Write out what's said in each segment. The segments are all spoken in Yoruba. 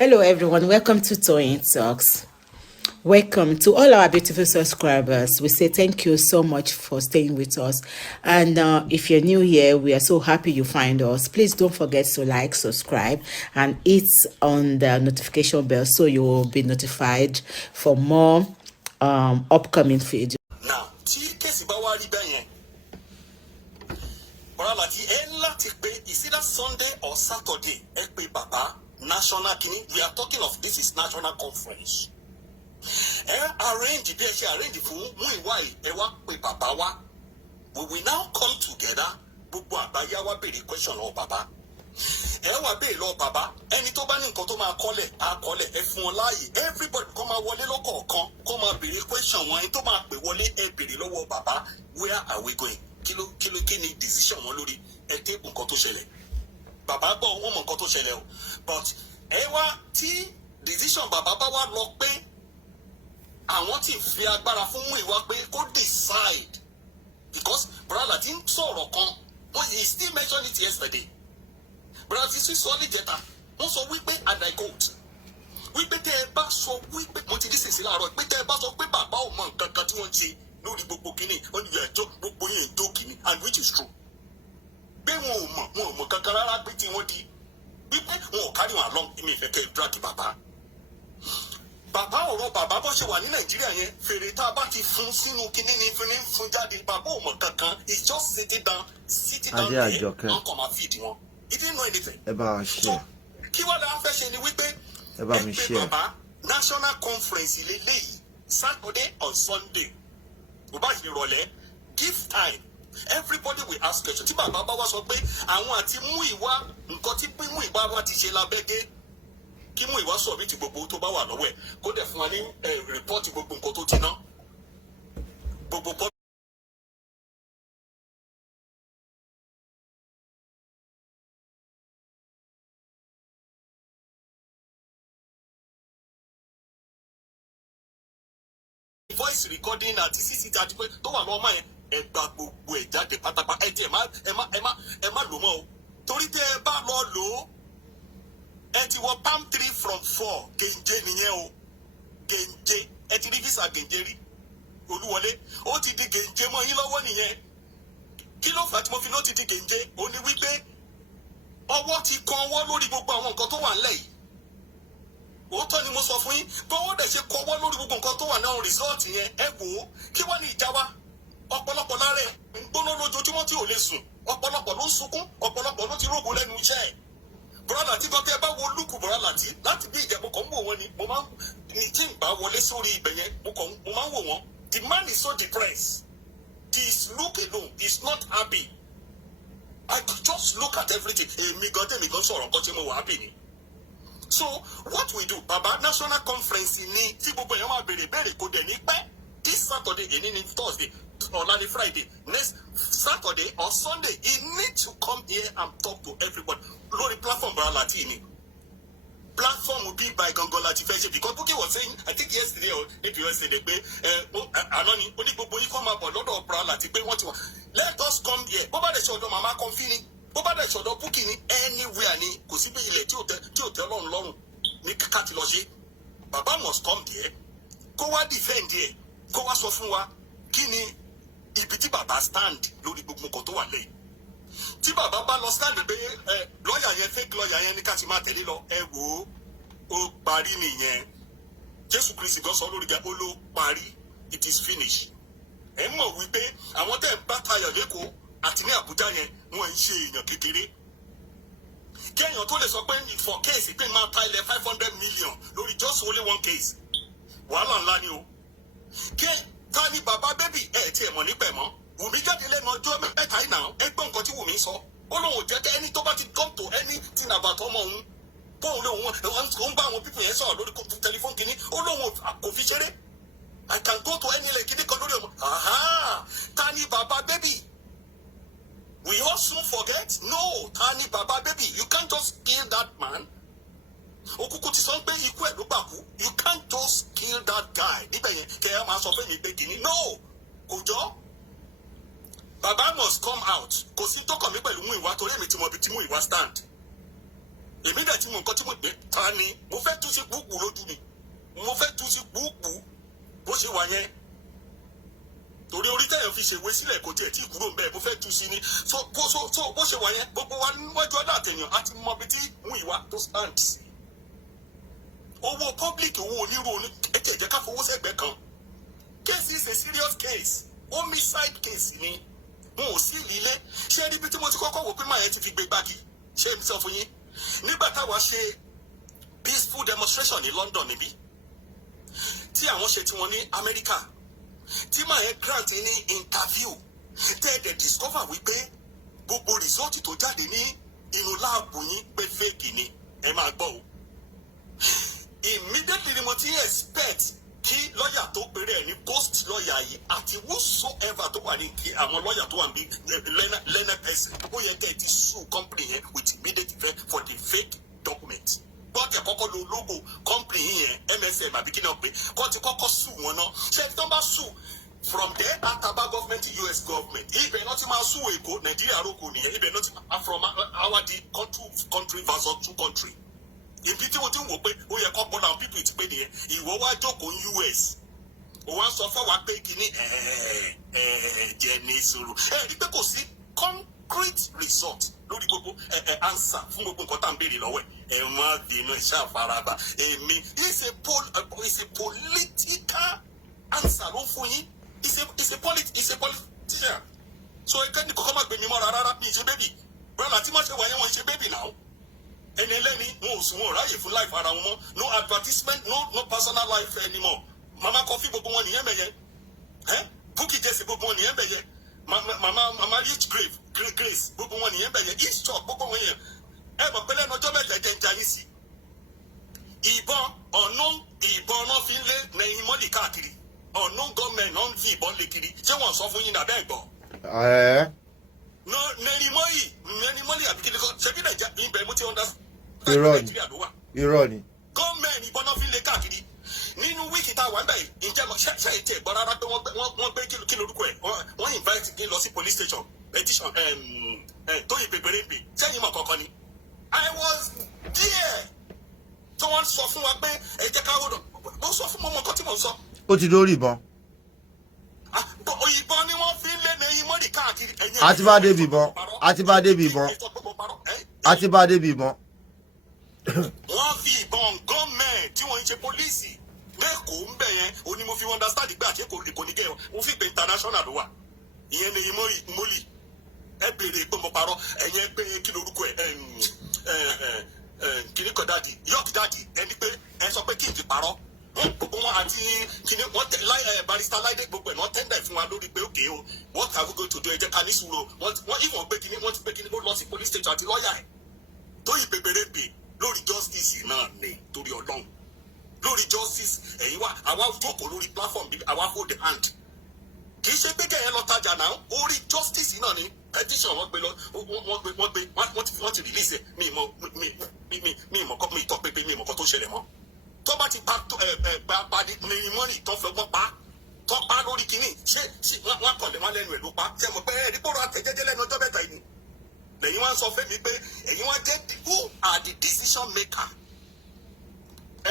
Hello everyone, welcome to Toyeen Talks. Welcome to all our beautiful subscribers. We say thank you so much for staying with us. And if you're new here, we are so happy you find us. Please don't forget to like, subscribe, and hit on the notification bell so you will be notified for more upcoming videos. Now, is either Sunday or Saturday, national kini. We are talking of this is national conference. Arrange for Muyiwa. We will now come together. The question of Baba. Baba. Any to ban nkan to ma kole, a kole e fun láàyè. Everybody come out wọlé lọ́kọ̀ọ̀kan. Come out be question wọn to ma pe wọlé e béèrè lọ́wọ́ Baba. Where are we going? Kilo kini decision wọn lórí e te nkan tó ṣẹlẹ̀. Baba gbọ́ wọn mọ nkan tó ṣẹlẹ̀ o. But tí decision Baba bá wá lọ pé àwọn tí fi agbára fún Muyiwa pé kó decide, because brother Latin sọ̀rọ̀ kan, but he still mentioned it yesterday. Brother Latin sọ ní jẹta, wọ́n sọ wípé and I quote, wípé tẹ́ ẹ bá sọ wípé mo ti dísìn sí láàárọ̀, pé tẹ́ ẹ bá sọ pé bàbá ò mọ nǹkan kan tí wọ́n ṣe lórí gbogbo kìíní, wọ́n ní ẹjọ́ gbogbo yẹn tó kìíní, and which is true. Pé wọn ò mọ kankan rárá pé tí wọ́n di wípé wọn ò kárí wọn àlọ́ èmi ìfẹ́ kẹ́ drag bàbá. Bàbá ọ̀rọ̀ bàbá bó ṣe wà ní Nàìjíríà yẹn, fèrè tá a bá ti fún sínú kíní ní fún jáde, bàbá ò mọ kankan, he's just sitting down there, wọ́n kàn máa feed wọn. He didn't know anything. So, kí wọ́n lè fẹ́ ṣe ni wípé ẹgbẹ́ bàbá national conference lélẹ́yìí Saturday or Sunday, bó bá ṣe rọlẹ́, give time. Everybody will ask questions. Tí bàbá bá wá sọ pé àwọn àti Muyiwa nǹkan tí Muyiwa wá ti ṣe lábẹ́gẹ́, kí Muyiwa sọ bí ti gbogbo tó bá wà lọ́wọ́ ẹ̀ kó dẹ̀ fún wa ní rìpọ́ọ̀tì gbogbo nǹkan tó ti ná. Gbogbo voice recording àti CCTV àti pé tó wà lọ́wọ́ máa yẹn ẹ gba gbogbo ẹ̀ jáde pátápátá ẹ ti ẹ má lò mọ́ o torí tẹ́ ẹ bá lọ lò ó ẹ ti wọ palm 3 from 4 gèǹjẹ nìyẹn o gèǹjẹ ẹ ti rí visa gèǹjẹ rí Olúwọlé ó ti di gèǹjẹ mọ́ yín lọ́wọ́ nìyẹn. Kí ló fà tí mo fi ló ti di gèǹjẹ? Ó ní wípé ọwọ́ ti kan ọwọ́ lórí gbogbo àwọn nǹkan tó wà ńlẹ̀ yìí. Òótọ́ ni mo sọ fún yín bọ́wọ́ dẹ̀ ṣe kọ́ ọwọ́ lórí gbogbo nǹkan tó wà náà result yẹn ẹ wò ó kí wọ́n ní ìjà wa. Ọ̀pọ̀lọpọ̀ lára ẹ̀ ń gbóná lójoojúmọ́ tí ò lè sùn, ọ̀pọ̀lọpọ̀ ló ń sunkún, ọ̀pọ̀lọpọ̀ ló ti rógo lẹ́nu iṣẹ́ ẹ̀. Bọ́lá tí tọ́tẹ́ ẹ bá wo lùkù Bọ́lá láti bí ìjẹ́ mo kàn ń wò wọ́n ni mo máa ń tí ń bá wọlé sórí ibẹ̀ yẹn mo máa ń wò wọ́n. The man is so depressed. His look alone is not happy. I could just look at everything. Èmi gan sọ̀rọ̀ nǹkan tí mo wà happy ni. So what we do, Baba national conference ni tí gbogbo èèyàn máa béèrè kò dẹ̀ ní pẹ́. This Saturday, èní ni Thursday, ọ̀la ni Friday, next Saturday or Sunday, he needs to come here and talk to everybody. Lórí platform Bọ́lá Latin platform will be by Gangan láti fẹ́ ṣe because Bukky was saying, I think yesterday or maybe yesterday pé àná ni ó ní gbogbo yín kọ́ máa bọ̀ lọ́dọ̀ Bọ́lá Latin pé wọ́n ti wà. Let us come here. Bó bá dẹ̀ ṣe ọ̀dọ̀ màmá kan fí ni, bó bá dẹ̀ ṣe ọ̀dọ̀ Bukky ni, anywhere ni kò sí bí ilẹ̀ tí ò tẹ́ Ọlọ́run lọ́rùn ní kíkà ti lọ ṣe. Baba must come here kó wá defend here kó wá sọ fún wa kí ni ibi tí bàbá stand lórí gbogbo nǹkan tó wà lẹ́yìn. Tí bàbá bá lọ stand pé lọ́ọ̀yà yẹn fake lọ́ọ̀yà yẹn ní ká ti máa tẹ̀lé lọ ẹ wò ó parí nìyẹn. Jésù Kristi gan sọ lórí ìjà ó ló parí, it is finished. Ẹ mọ̀ wípé àwọn tẹ̀ ń bá tayọ̀ lẹ́kọ̀ọ́ àti ní Àbújá yẹn wọ́n ń ṣe èèyàn kékeré. Kí èèyàn tó lè sọ pé for case pé máa ta ilẹ̀ 500 million lórí just only one case wàhálà ńlá ni o. Kí ta ni bàbá bébì ẹ̀ tí ẹ̀ mọ̀ nípẹ̀ mọ́. Wùmí jáde lẹ́nu ọjọ́ mẹ́ta yìí náà ẹ gbọ́ nǹkan tí Wùmí sọ. Ó lóun ò jẹ́ kí ẹni tó bá ti come to anything about ọmọ òun bóun lóun ń bá àwọn pípọ̀ yẹn sọ̀rọ̀ lórí tẹlifóònù kìíní ó lóun kò fi ṣeré. I can go to any like kíní kan lórí ọmọ. Ta ni bàbá bébì? We all soon forget? No, ta ni bàbá bébì? You can't just kill that man. Okuku ti sọ pé ikú ẹ̀ ló gbà kú. You can't just kill that guy. Níbẹ̀ yẹn kẹ́ ẹ máa sọ fún mi pé kìíní. No, kò jọ. Baba must come out. Kò sí tó kàn mí pẹ̀lú Muyiwa torí èmi tí mo bí tí Muyiwa stand. Èmi dẹ̀ tí mo nǹkan tí mo gbé. ká ní mo fẹ́ tú sí gbùgbù lójú ni mo fẹ́ tú sí gbùgbù bó ṣe wà yẹn torí orí tẹ̀yàn fi ṣèwé sílẹ̀ kò tiẹ̀ tí kúrò bẹ́ẹ̀ mo fẹ́ tú sí ni so bó ṣe wà yẹn gbogbo wa níwájú ọ̀dà àtẹ̀yàn àti mọ ibi tí Muyiwa tó stand sí owó public owó onírò ẹ̀jẹ̀ jẹ́ ká fowó sẹ́gbẹ̀ẹ́ kan case is a serious case homicide case ni wọn ò sí lílé ṣé níbi tí mo ti kọ́kọ́ wò pé màá yẹn ti fi gbé gbági ṣé mi sọ fún yín nígbà táwa ṣe peaceful demonstration ní London níbí tí àwọn ṣe tiwọn ní Amẹ́ríkà tí màá yẹn grant ní interview tẹ́ ẹ̀ dẹ̀ discover wípé gbogbo result tó jáde ní inú láàbù yín pé fake ni ẹ máa gbọ́ o immediately ni mo ti expect kí lọ́ọ̀yà tó péré ẹ̀ ní post lọ́ọ̀yà yìí àti whosoever tó wà ní kí àwọn lọ́ọ̀yà tó wà ní learner person ó yẹ kẹ́ ẹ ti sue company yẹn with immediate effect for the fake document. Bọ́ọ̀kì kọ́kọ́ lo logo company yẹn MSM àbí kí náà pé kọ́ ti kọ́kọ́ sue wọn náà ṣé tó bá sue from there ataba government to US government ibẹ̀ náà ti máa sue Èkó Nàìjíríà roko nìyẹn ibẹ̀ náà ti máa from our the country versus two country. Ibi tí mo ti ń wò pé ó yẹ kó bọ́ náà people ti pé nìyẹn ìwọ wá jókòó US ó wá ń sọ fún wa pé kíní jẹ́ ní sùúrù rí pé kò sí concrete result lórí gbogbo answer fún gbogbo nǹkan tá à ń béèrè lọ́wọ́ ẹ̀ má bínú iṣẹ́ àfaraba èmi is a political answer ló fún yín is a politician so ẹgbẹ́ ní kọ́kọ́ má gbé mi mọ́ra rárá mi ṣe bébì brother tí wọ́n ṣe wáyé wọn ṣe bébì náà ẹni ẹlẹ́ni wọn ò sùn wọn ò ráyè fún life ara wọn mọ́ no advertisement no personal life anymore mama coffee gbogbo wọn nìyẹn bẹ̀yẹ Bukky Jesse gbogbo wọn nìyẹn bẹ̀yẹ mama rich grace gbogbo wọn nìyẹn bẹ̀yẹ east church gbogbo wọn yẹn ẹ mọ̀ pé lẹ́nu ọjọ́ mẹ́jọ jẹ́ ń jayé sí ìbọn ọ̀nà ìbọn náà fi ń lé nẹ̀yìn mọ́lì káàkiri ọ̀nà gọ́ọ̀mẹ̀ náà ń fi ìbọn lé kiri ṣé wọ́n sọ fún yín nàbẹ́ ẹ̀gbọ́n. nẹ̀yìn mọ́lì àbí kí ni kọ́ ṣe bí nàìjíríà ibẹ̀ mo ti understand. irọ́ ni. gọ́ọ̀mẹ̀ntì ìbọn náà fi lé káàkiri nínú wíìkì tá a wà ń bẹ̀ yìí ǹjẹ́ ṣe ètò ẹ̀gbọ́n rárá pé wọ́n gbé kí lórúkọ ẹ̀ wọ́n invite kí lọ sí police station petition tó yìn pépéré pè sẹ́yìn mọ̀ kankan ni. I was there tí wọ́n sọ fún wa pé ẹ jẹ́ ká wọ́dọ̀ wọ́n sọ fún mọ́mọ́ kan tí mò ń sọ. ó ti dórí ìbọn. ìbọn ni wọ́n fi ń lé ní mọ́lì káàkiri. àti bá débi ìbọn àti bá débi ìbọn àti bá débi ìbọn. wọ́n fi ìbọn gọ́ọ̀mẹ̀ntì tí wọ́n ń ṣe pólíìsì lẹ́kọ̀ọ́ ń bẹ̀ yẹn o ni mo fi understand gbé àti èkó ní kẹ́ mo fi gbé international ló wà ìyẹn ni mọ́lì ẹ béèrè pé mo parọ́ ẹ̀yẹn pé kí lorúkọ ẹ̀ kìnìún kan dáàdì yọ̀ọ̀kì dáàdì ẹni pé ẹ sọ pé kí n ti parọ́ gbogbo wọn àti kìnìún wọn tẹ barista láìdé gbogbo ẹ̀ wọ́n tẹ́ndẹ̀ fún wa lórí pé òkè o what are we going to do ẹ jẹ́ ká ní sùúrù wọ́n ìwọ̀n gbé kìnìún wọ́n ti gbé kìnìún lọ sí police station àti lọ́ọ̀yà ẹ̀ tó yí pépéré pè lórí justice náà ni torí ọlọ́run lórí justice ẹ̀yin wa àwa jókòó lórí platform bíi àwa hold the hand kì í ṣe pé kẹ́yìn lọ tajà náà orí justice náà ni petition wọ́n gbé lọ wọ́n ti release ẹ̀ mi ìtọ́ pépé mi ìmọ̀kọ́ tó ṣẹlẹ̀ mọ́ tó bá ti pa ní mọ́nì tó fọgbọ́n pa tó pa lórí kínní ṣé wọ́n kàn lè má lẹ́nu ẹ̀ ló pa ṣé mo pé ẹ̀rí bọ́ọ̀rọ̀ àtẹ̀jẹ́jẹ́ lẹ́nu ọjọ́ mẹ́ta yìí lẹ́yìn wá ń sọ fẹ́mi pé ẹ̀yin wá jẹ́ who are the decision maker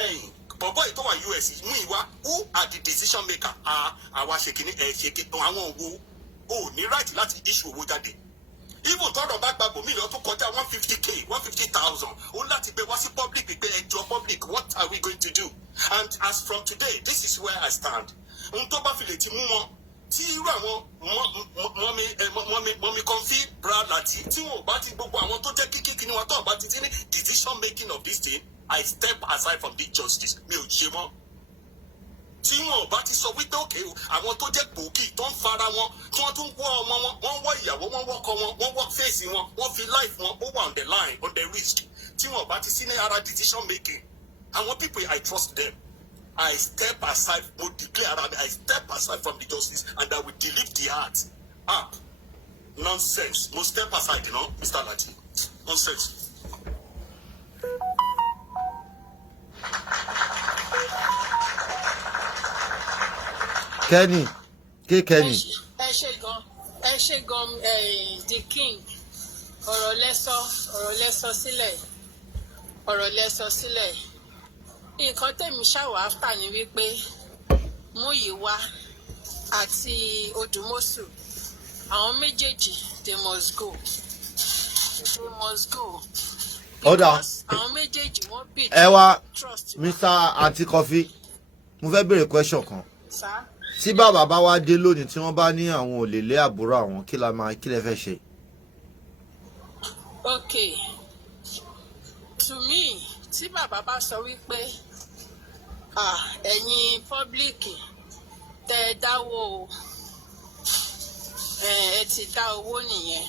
ẹ̀yin bọ̀bọ̀ yìí tó wà US Muyiwa who are the decision maker àwa ṣèkínní àwọn òwò ò ní right láti issue owó jáde even tọ́rọ̀ bá gba bòmílẹ̀ tó kọjá 150,000 150,000 ó láti gbé wá sí public pé ẹjọ́ public what are we going to do and as from today this is where I stand n tó bá fi lè ti mú wọn tí irú àwọn mọ́mí kọ́ńfì bra láti tí wọn ò bá ti gbogbo àwọn tó jẹ́ kíkí ni wọn tó bá ti ní decision making of this thing I step aside from this justice mi ò ṣe mọ́ tí wọn ò bá ti sọ wípé òkè o àwọn tó jẹ́ gbòógì tó ń fara wọn tí wọ́n tún wọ́ ọmọ wọn wọ́n wọ́ ìyàwó wọ́n wọ́kọ wọn wọ́n wọ́ fèsì wọn wọ́n fi life wọn ó wà on the line on the risk tí wọn ò bá ti sí ní ara decision making àwọn people I trust them I step aside mo declare ara I step aside from the justice and I will delete the heart up nonsense mo step aside you know Mr. Lati nonsense. Kenny ké Kenny. ẹ ṣe gan the king ọ̀rọ̀ lẹ́sọ sílẹ̀ ọ̀rọ̀ lẹ sọ sílẹ̀. Nǹkan tẹ̀mí ṣàwọ̀ áfítà ni wípé Muyiwa àti Odùmọ̀ṣù àwọn méjèèjì they must go. They must go. Because àwọn méjèèjì wọ́n betray trust wa. Mr. Aunty Coffee, mo fẹ́ béèrè question kan. Sir? Tí bàbá bá wá dé lónìí tí wọ́n bá ní àwọn ò lè lé àbúrò àwọn kí lẹ fẹ́ ṣe? Okay. To me, tí bàbá bá sọ wípé ẹ̀yin pọ́blíkì tẹ́ ẹ dáwó ẹ ti dá owó nìyẹn,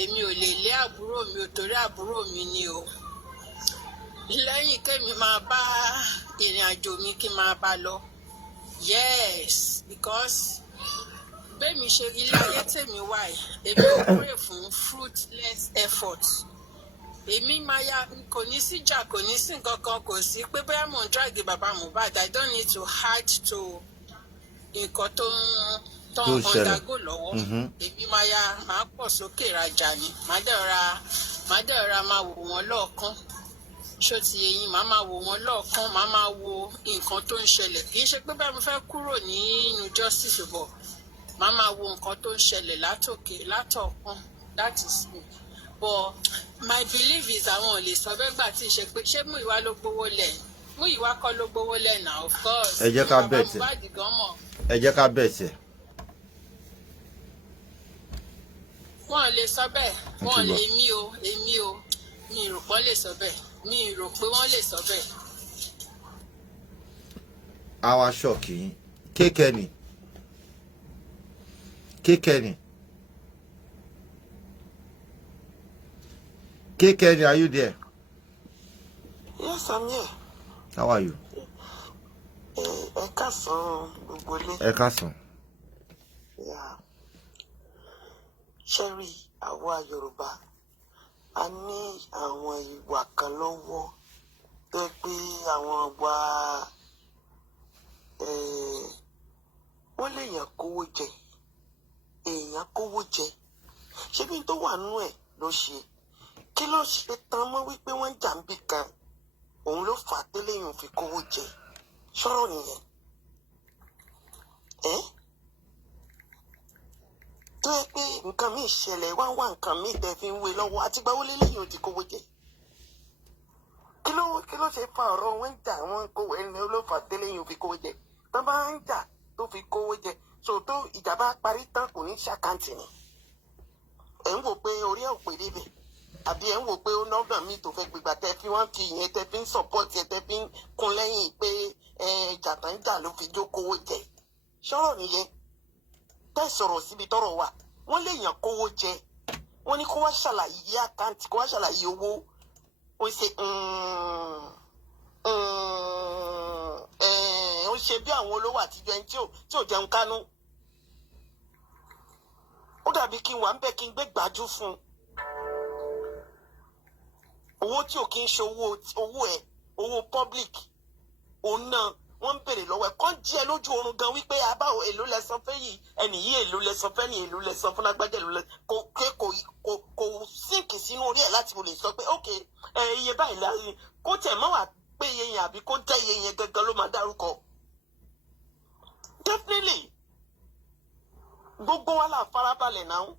èmi ò lè lé àbúrò mi ò torí àbúrò mi ni o. Lẹ́yìn kémi máa bá ìrìn àjò mi kí n máa bá lọ. Yes, because bẹ́ẹ̀mi ṣe ilé ayé tèmi wà yìí, èmi ò pray fún fruitless effort. Èmi máa ya kò ní síjà kò ní sí nǹkan kan kò sí pé bóyá mò ń drag bàbá Mohbad. I don't need to add to nǹkan tó ń undergo lọ́wọ́. Èmi máa pọ̀ sókè rajà ni. Màá dẹ̀ rọra máa wò wọ́n lọ́ọ̀kan. Ṣó ti eyín máa wò wọ́n lọ́ọ̀kan, máa wo nǹkan tó ń ṣẹlẹ̀. Kì í ṣe pé bẹ́ẹ̀ mo fẹ́ kúrò nínú justice bọ̀. Máa wo nǹkan tó ń ṣẹlẹ̀ látọ̀kan. That is me. But my belief is àwọn ò lè sọ bẹ́ẹ̀ gbà tí ì ṣe pé ṣé Muyiwa ló gbowó lẹ̀? Muyiwa kọ́ ló gbowó lẹ̀ náà, of course. Ẹ jẹ́ ká bẹ̀ tẹ̀. Ẹ jẹ́ ká bẹ̀ tẹ̀. Wọ́n lè sọ bẹ́ẹ̀. Wọ́n lè èmi o. Mi rò pé wọ́n lè sọ bẹ́ẹ̀. Mi rò pé wọ́n lè sọ bẹ́ẹ̀. Àwa ṣọ́ọ̀kì kékẹ́ni. Kékẹ́ni, are you there? Yes, I'm here. How are you? Ẹ káàsán gbogbo ilé. Ẹ káàsán. Ṣẹ́rí àwa Yorùbá a ní àwọn ìwà kan lọ́wọ́ tó pé àwọn wa wọ́n lè yàn kówó jẹ èèyàn kówó jẹ ṣé bí n tó wà nú ẹ̀ ló ṣe kí ló ṣe tán mọ́ wípé wọ́n jà ń bì kan òun ló fà á tẹ́lẹ̀ yìí fi kówó jẹ ṣọ́rọ̀ nìyẹn tó yẹ pé nǹkan míì ṣẹlẹ̀ wá nǹkan míì tẹ́ fi ń wé lọ́wọ́ àtìgbà wo lélẹ́yìn ò ti kówó jẹ kí ló ṣe fa ọ̀rọ̀ wọn ń jà wọn kówó ẹni ló fà á tẹ́lẹ̀ yìí fi kówó jẹ tán bá ń jà tó fi kówó jẹ sòtó ìjà bá parí tán kò ní ṣàkáǹtì ni ẹ̀ ń wò pé orí ẹ̀ ò pè débẹ̀ àbí ẹ̀ ń wò pé ó nọ́gbà míì tó fẹ́ gbégbá tẹ́ fi wọ́n fi ìyẹn tẹ́ fi ń sọ̀pọ̀tì ẹ̀ tẹ́ fi ń kún lẹ́yìn pé ìjà tán ń jà ló fi jókòó jẹ ṣọ́rọ̀ nìyẹn tẹ́ sọ̀rọ̀ síbi tọ́rọ̀ wà wọ́n lè yàn kówó jẹ wọ́n ní kó wá ṣàlàyé àkáǹtì kó wá ṣàlàyé owó ó ṣe ó ṣe bí àwọn olówó àtijọ́ ẹni tí ò jẹun kánú ó dàbí kí n wà ń bẹ kí n gbé gbájú fún owó tí ò kí ń ṣe owó public òun náà wọ́n ń bèrè lọ́wọ́ ẹ̀ kọ́ jí ẹ lójú oorun gan wípé abáwo èlò lẹ́sàn fẹ́ yìí ẹnì yìí èlò lẹ́sàn fẹ́ ní èlò lẹ́sàn fún lágbájá èlò lẹ́sàn kò sínkì sínú orí ẹ̀ láti mo lè sọ pé ok iye báyìí láàrin kó tẹ̀ mọ́ wà pé iye yẹn àbí kó jẹ́ iye yẹn gangan ló máa dárúkọ. Definitely gbogbo wa là farabalẹ̀ náà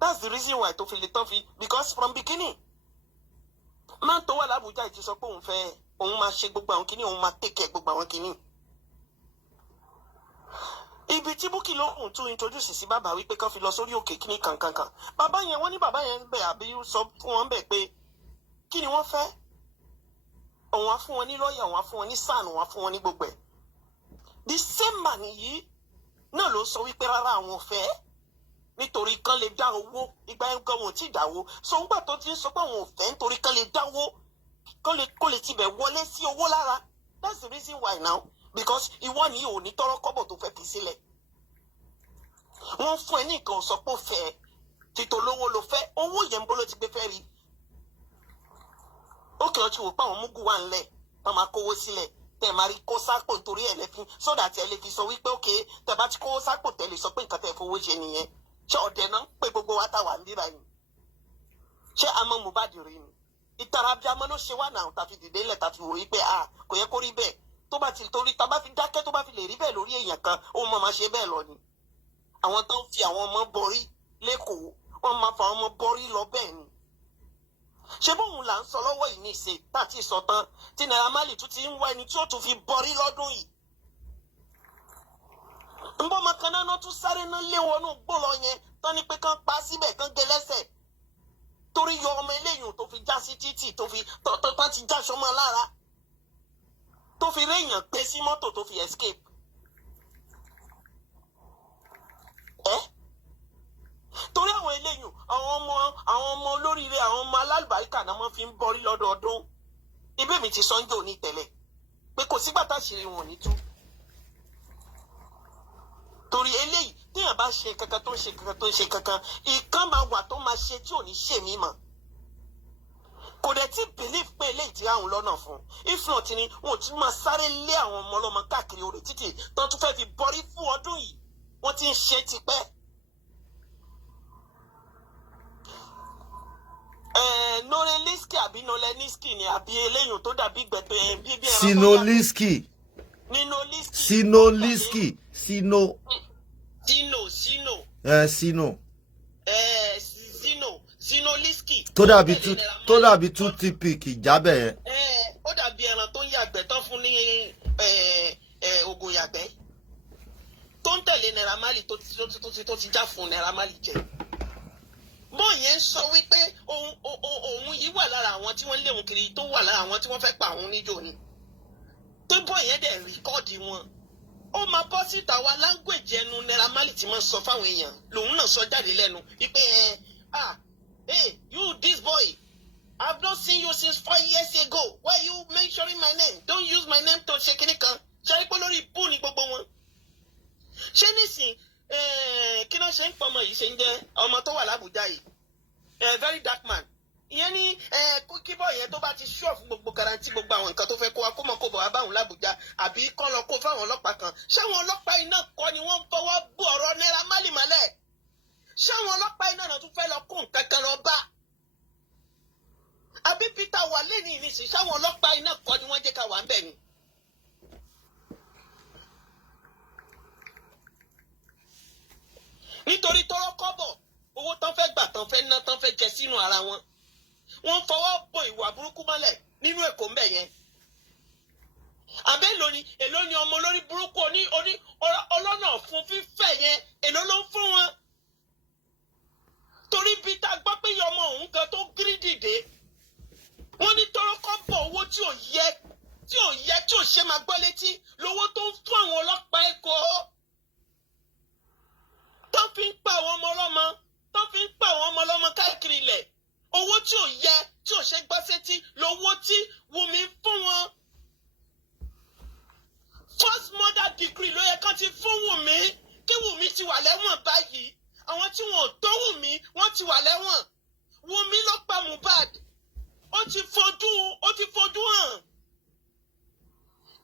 that's the reason why tó fi lè tán fi because from beginning máa tó wà lábújá ìtì sọ pé òun máa ṣe gbogbo àwọn kìíní òun máa tẹ̀kẹ̀ gbogbo àwọn kìíní. Ibi tí Bukky ló ń tún introduce sí bàbá wípé kán fi lọ sórí òkè kìíní kankankan bàbá yẹn wọ́n ní bàbá yẹn ń bẹ̀ àbí sọ fún wọn bẹ̀ pé kí ni wọ́n fẹ́ òun á fún wọn ní lọ́ọ̀yà òun á fún wọn ní sàn òun á fún wọn ní gbogbo ẹ̀. The same man yìí náà ló sọ wípé rárá àwọn ò fẹ́ nítorí kán lè dá owó ìgbà yẹn gan wọn ò tí ì dáwó so ńgbà tó ti ń sọ pé àwọn ò fẹ́ nítorí kán lè dáwó kó lè tibẹ̀ wọlé sí owó lára that's the reason why now because ìwọ ni ò ní tọrọ kọ́bọ̀ tó fẹ́ fi sílẹ̀ wọ́n fún ẹ ní nǹkan sọ pé ó fẹ́ títò lówó ló fẹ́ owó yẹn ń bọ́ ló ti gbé fẹ́ rí ó kẹ́ ọ ti wò pé àwọn múgù wà ńlẹ̀ wọ́n máa kówó sílẹ̀ tẹ̀ máa rí kó sápò nítorí ẹ̀ lẹ́fín sódà tí ẹ lè fi sọ wípé òkè tẹ̀ bá ti kó sápò tẹ̀ lè sọ pé nǹkan tẹ̀ fowó ṣe nìyẹn ṣé ọ̀dẹ̀ náà pé gbogbo wa táwa ń bíra yìí ṣé àmọ́ Mohbad rí ni ìtara bí amọ́ ló ṣe wà náà tàfi dìde lẹ̀ tàfi wò yí pé kò yẹ kó rí bẹ́ẹ̀ tó bá ti torí tá bá fi dákẹ́ tó bá fi lè rí bẹ́ẹ̀ lórí èèyàn kan ó máa ṣe bẹ́ẹ̀ lọ ni àwọn tó ń fi àwọn ọmọ borí lẹ́kọ̀ọ́ wọ́n máa fa àwọn ọmọ borí lọ bẹ́ẹ̀ ni ṣé bóun là ń sọ lọ́wọ́ yìí ní ìṣe láti ìsọtán tí Naira Marley tún ti ń wá ẹni tí ó tún fi borí lọ́dún yìí ń bọ́ ọmọ kan náà tún sáré náà lé wọnú gbólọ yẹn tán ní pé kán pa síbẹ̀ kán gé lẹ́sẹ̀ torí yọ ọmọ eléyìí tó fi já sí títì tó fi tán ti já sọmọ lára tó fi réèyàn gbé sí mọ́tò tó fi escape. Torí àwọn eléyìí àwọn ọmọ olóríire àwọn ọmọ alálùbáríkà náà wọ́n fi ń bọ́rí lọ́dọọdún ibẹ̀ mi ti sọ́njọ́ òní tẹ́lẹ̀ pé kò sígbà tá àṣírí wọn ní tú. Torí eléyìí téèyàn bá ṣe kankan tó ń ṣe kankan tó ń ṣe kankan ìkan máa wà tó máa ṣe tí ò ní ṣe mí mọ́ kò dẹ̀ tí believe pé eléyìí ti àwọn lọ́nà fún if not ni wọn ò tún máa sáré lé àwọn ọmọ ọlọ́mọ káàkiri orí títì tó tún fẹ́ fi bọ́rí fún ọdún yìí wọ́n ti ń ṣe tipẹ́. Noreliski àbí Noleniski ni àbí eléyìí tó dàbí gbẹ̀gbẹ̀ bíbí ẹran. Sinoliski. Sinoliski. Sino. Sinoliski. Tó dàbí toothpick ìjábẹ̀ yẹn. Ó dàbí ẹran tó ń yàgbẹ́ tán fún ní oògùn yàgbẹ́ tó ń tẹ̀lé Naira Marley tó ti já fún Naira Marley jẹ. Bọ́ọ̀ yẹn ń sọ wípé òun yìí wà lára àwọn tí wọ́n léwu kiri tó wà lára àwọn tí wọ́n fẹ́ pa àwọn níjó ni. Tó bọ́ọ̀ yẹn dẹ̀ rìkọ́ọ̀dì wọn. Ó máa bọ́ síta wa láńgbèjì ẹnu Naira Marley tí wọ́n sọ fáwọn èèyàn lòun náà sọ jáde lẹ́nu wípé hey you this boy I've not seen you since 4 years ago why you mentioning my name don't use my name to ṣe kíní kan ṣe pé lórí ibú ni gbogbo wọn. Ṣé nísìn kí ló ṣe ń pọmọ yìí ṣe ń jẹ ọmọ tó wà l'Ábùjá yìí very dark man ìyẹn ní kíbọ̀ yẹn tó bá ti ṣọ́ fún gbogbo garanti gbogbo àwọn nǹkan tó fẹ́ kó wa kó mọ̀ kó bọ̀ wá báwọn l'Ábùjá àbí kán lọ kó fáwọn ọlọ́pàá kan ṣáwọn ọlọ́pàá iná kọ́ ni wọ́n ń fọwọ́ bú ọ̀rọ̀ Naira Marley mọ́lẹ̀ ṣáwọn ọlọ́pàá iná náà tún fẹ́ lọ kó nǹkan kan lọ bá àbí Peter wà lẹ́ni ìníṣẹ́ ṣáwọn ọlọ́pàá iná kọ́ ni wọ́n jẹ́ ká wà ń bẹ̀ ni. Nítorí tọ́rọ́ kọ́bọ̀ owó tán fẹ́ gbà tán fẹ́ ná tán fẹ́ jẹ sínú ara wọn wọ́n fọwọ́ bọ ìwà burúkú mọ́lẹ̀ nínú Èkó ń bẹ̀ yẹn. Àbẹ́ èló ni ọmọ olórí burúkú ọlọ́nà fún fífẹ́ yẹn èló ló ń fún wọn. Torí bí tá a gbọ́ pé ọmọ òun kan tó gírí dìde wọ́n ní tọ́rọ́ kọ́bọ̀ owó tí ò ṣe máa gbọ́ létí lówó tó ń fún àwọn ọlọ́pàá Èkó. Tó fi ń pa àwọn ọmọ ọlọ́mọ káàkiri ilẹ̀ owó tí ò yẹ tí ò ṣe gbọ́ sétí lówó tí Wùmí fún wọn. First mother degree ló yẹ kán ti fún Wùmí kí Wùmí ti wà lẹ́wọ̀n báyìí àwọn tí wọn ò tó Wùmí wọ́n ti wà lẹ́wọ̀n. Wùmí ló pa Mohbad ó ti fojú hàn.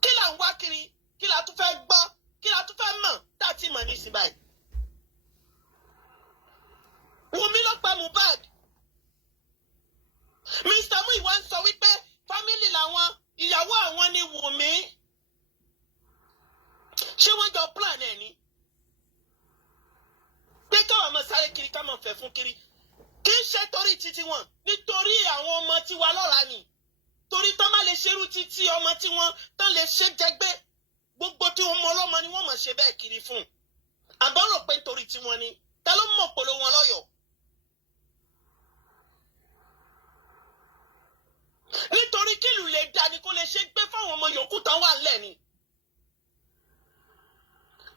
Kí là ń wá kiri kí là tún fẹ́ gbọ́ kí là tún fẹ́ mọ̀ tá a ti mọ̀ nísìnyí báyìí. Wùmí ló pa Mohbad. Mr. Muyiwa ń sọ wípé fámìlì làwọn ìyàwó àwọn ni Wùmí. Ṣé wọ́n jọ plan ẹ̀ ni? Pé káwọn ọmọ sáré kiri ká máa fẹ́ fún kiri. Kì í ṣe torí títí wọn nítorí àwọn ọmọ tiwa lọ́la ni. Torí tán má lè ṣerú títí ọmọ tí wọ́n tán lè ṣe jẹgbẹ́. Gbogbo tí wọ́n mọ ọlọ́mọ ni wọ́n máa ṣe bẹ́ẹ̀ kiri fún. Àbọ̀rò pé nítorí tiwọn ni. Ta ló mọ̀ polo wọn lọ́yọ̀ọ́? Nítorí kílù lè dání kó lè ṣe gbé fáwọn ọmọ yòókù tán wà ńlẹ̀ ni.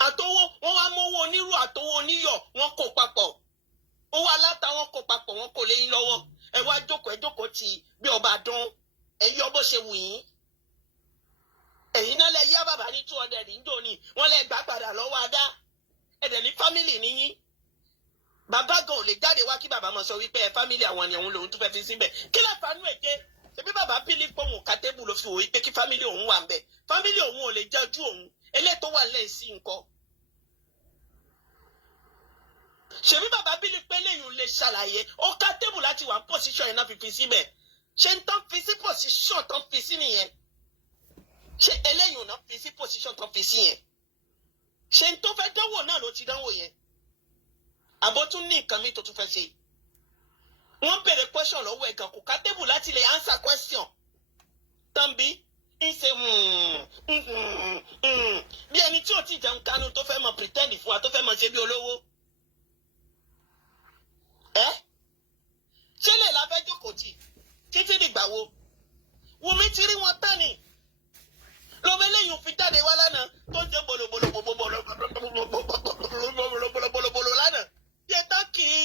Àtowó wọn wá mówó onírú àtowó oníyọ̀ wọn kó papọ̀. Owó aláta wọn kó papọ̀ wọn kò léyìn lọ́wọ́. Ẹ wá jókòó ti bí ọba dán. Ẹ yọ bó ṣe wù yín. Ẹ̀yin náà lẹ yá bàbá ní 200 níjó ni wọ́n lẹ gbà padà lọ́wọ́ adá. Ẹ̀dẹ̀ ní fámìlì níyín. Bàbá gan ò lè jáde wá kí bàbá mọ̀ sọ wípé fámìlì àwọn ni òun lòun tún fẹ́ fi síbẹ̀. Kí lè fanú èké? Ṣebí bàbá bílí pé òun ká tébù ló fi wò wípé kí fámìlì òun wà ń bẹ̀. Fámìlì òun ò lè jẹ́ ojú òun. Eléyìí tó wà lẹ́yìn sí nǹkan. Ṣebí bàbá bílí pé lẹ́yìn lè ṣàlàyé ó ká tébù láti wà ń pòsíṣọ̀ yẹn náà fífi síbẹ̀. ṣé ń tán fi sí position tán fi sí nìyẹn ṣé eléyìí ò ná fi sí position tán fi sí yẹn ṣé ń tó fẹ́ dánwò náà ló ti dánwò yẹn àbó tún ní nǹkan mi tó tún fẹ́ ṣe wọ́n béèrè question lọ́wọ́ ẹ̀ gan kò ká tébù láti lè answer question tán bí ń ṣe bí ẹni tí ò tí jẹun kánú tó fẹ́ mọ pretend fún wa tó fẹ́ mọ ṣe bí olówó ṣé lè la fẹ́ jókòó tì títí dìgbà wo Wùmí ti rí wọn tán ni lọ́mọ eléyìí fi jáde wá lánàá tó ń jẹ́ bọ̀lọ̀bọ̀lọ̀ lánàá yẹ tá kì í.